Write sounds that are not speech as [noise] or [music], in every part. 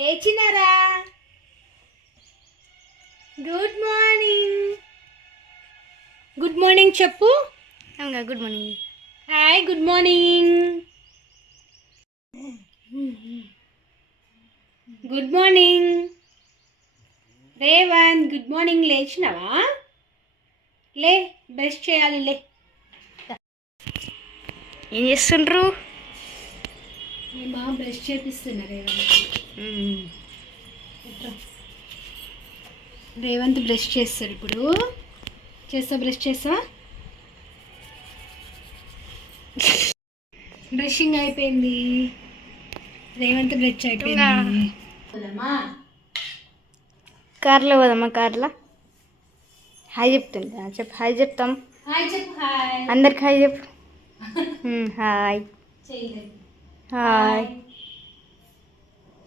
లేచినారా? Good morning good morning చెప్పు. అవునా good morning hi good morning good morning Revan good morning లేచినావా? లే brush చేయాలి లే. ఏం చేస్తుండ్రు? మా బ్రష్ చేపిస్తున్నా రేవంత్ రేవంత్ బ్రష్ చేస్తాడు ఇప్పుడు. చేస్తా బ్రష్ చేస్తా. బ్రషింగ్ అయిపోయింది. రేవంత్ బ్రష్ అయిపోయింది? కార్లో పోదామా కార్లో? హాయ్ చెప్తుందా చెప్పు హాయ్ చెప్తాం. అందరికి హాయ్ చెప్పు. హాయ్. హాయ్.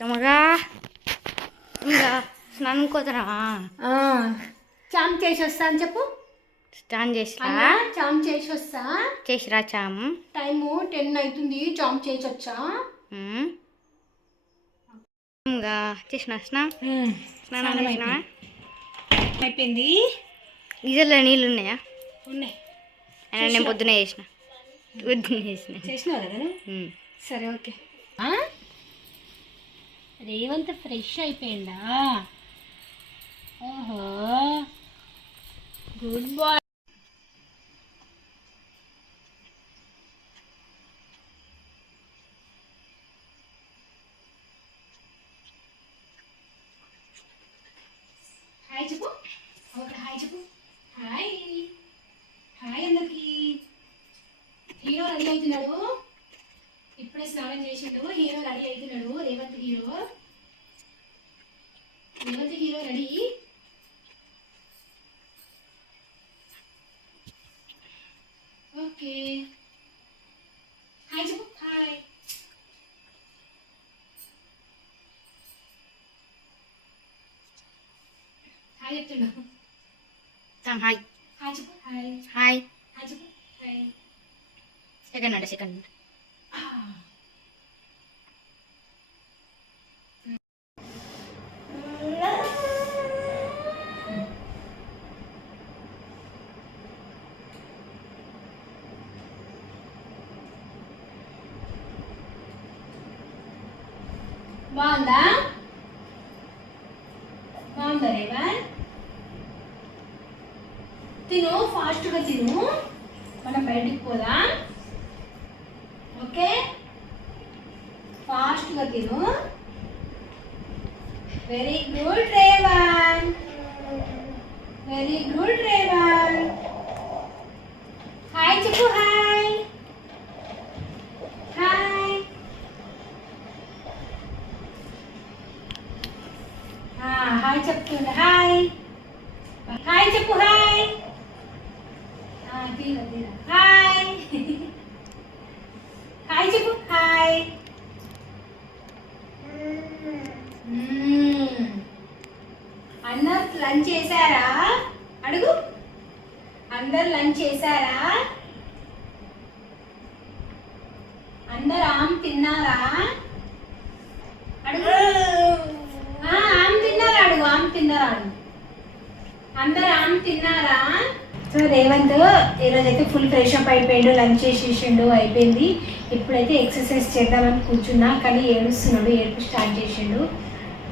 తమగా? ఇంకా స్నానం కోతరా చామ్ చేసి వస్తా అని చెప్పు. స్నానం చేసిరా అన్నా చామ్ చేసి వస్తా చేసిరా చాము? టైము టెన్ అవుతుంది చామ్ చేసి వచ్చా. ఇంకా చేసిన స్నా స్నానం స్నానం చేసినా? అయిపోయింది. గీజర్లో నీళ్ళు ఉన్నాయా? ఉన్నాయి. నేను పొద్దునే చేసిన. పొద్దునే చేసిన. చేసినావు కదా. సరే ఓకే. రేవంత్ ఫ్రెష్ అయిపోయిందా? ఓహో. గుడ్ బాయ్ హాయ్ చెప్పు ఓకే హాయ్ చెప్పు హాయ్ హాయ్ అందరికి. హీరో రెడీ అవుతున్నాడు. ఇప్పుడే స్నానం చేసిండు. హీరో రెడీ అవుతున్నాడు Revanth hero. Revanth hero ready. Okay. Hi చెప్పు. హాయ్. హాయ్ చెప్తున్నా హాయ్. హాయ్ చెప్పు. హాయ్. హాయ్. హాయ్ చెప్పు. హాయ్. సెకండ్ అండి సెకండ్ బాగుందా? బాగుందా రేవన్ తిను ఫాస్ట్గా తిను. మనం బయటికి పోదాం. ఓకే? ఫాస్ట్గా తిను. Very good Revanth very good Revanth hi చెప్పు హాయ్ హాయ్ హాయ్ చెప్తుంది హాయ్. హాయ్ చెప్పు హాయ్. హాయ్. హాయ్ చెప్పు హాయ్. అందరు లంచ్ చేశారా? అడుగు. అందరు లంచ్ చేశారా? అందరు ఆమ్ తిన్నారా? అడుగు. తిన్నారా తిన్నారా అందరు ఆమ్ తిన్నారా? సో రేవంత్ ఈరోజు అయితే ఫుల్ ఫ్రెష్ అప్ అయిపోయాడు లంచ్ చేసేసిండు అయిపోయింది. ఇప్పుడైతే ఎక్సర్సైజ్ చేద్దామని కూర్చున్నా కానీ ఏడుస్తున్నాడు ఏడుపు స్టార్ట్ చేసిండు.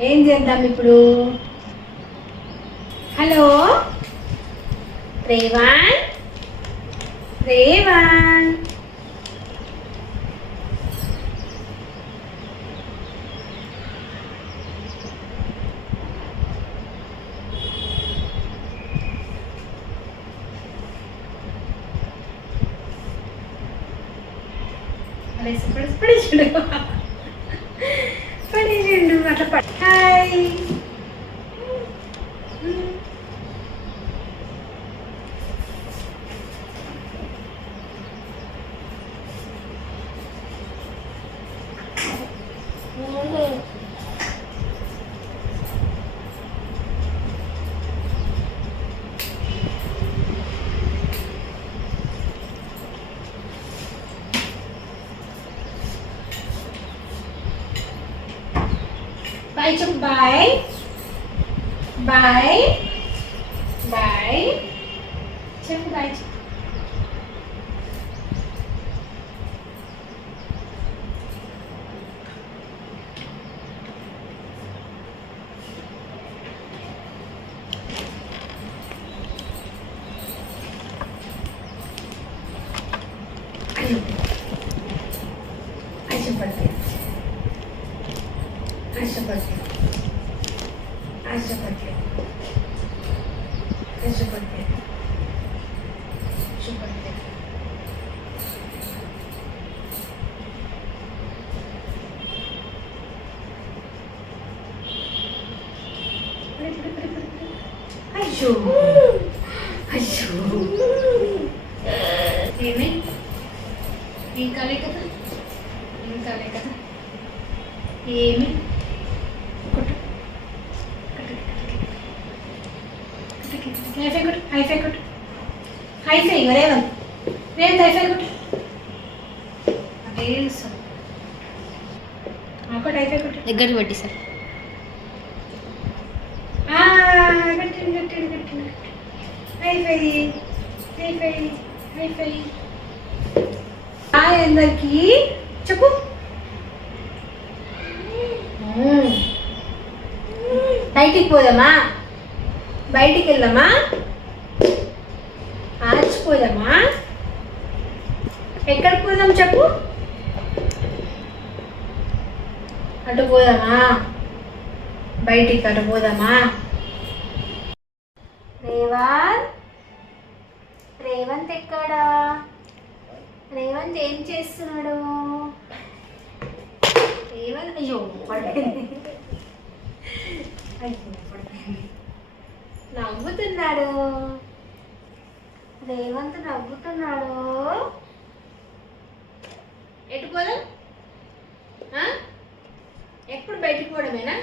ఏం చేద్దాం ఇప్పుడు? Hello Revan? Revan? Hi [laughs] 7 chân bái. Bái. Bái. Chân 7 chấm ఆశపడతాయి ఆశపడతాయి ఆశపడతాయి అయ్యో అయ్యో ఏమి ఏం కాలే కదా ఏం కాలే కదా ఏమి హైఫై కొట్టు హైఫై కొట్టు హైఫై ఇక రేవంత్ రేవంత్ హైఫై కొట్టు అదే చూస్తాను ఒకటి హైఫై కొట్టు దగ్గర పట్టి సార్ ఆ, కట్టిండు కట్టిండు కట్టిండు హైఫై హైఫై హైఫై హాయ్ అందరికి. చెప్పు. మ్మ్. బయటికి పోదామా? బయటికి వెళ్దామా ఆచిపోదామా? ఎక్కడికి పోదాం చెప్పు? అటు పోదామా? బయటికి అటు పోదామా? రేవంత్ రేవంత్ ఎక్కడా? రేవంత్ ఏం చేస్తున్నాడు? రేవంత్ అయ్యో పడిపోయింది. అయ్యో పడిపోయింది. నవ్వుతున్నాడు. రేవంత్ నవ్వుతున్నాడు. ఎటు పోదాం? ఎప్పుడు బయటికి పోవడమేనా?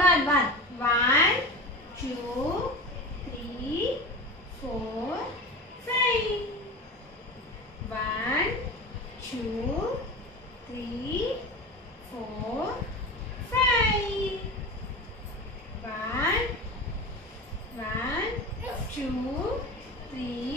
one, one. One, two, three, four, five. One, two, three, four, five. One, one, two, three.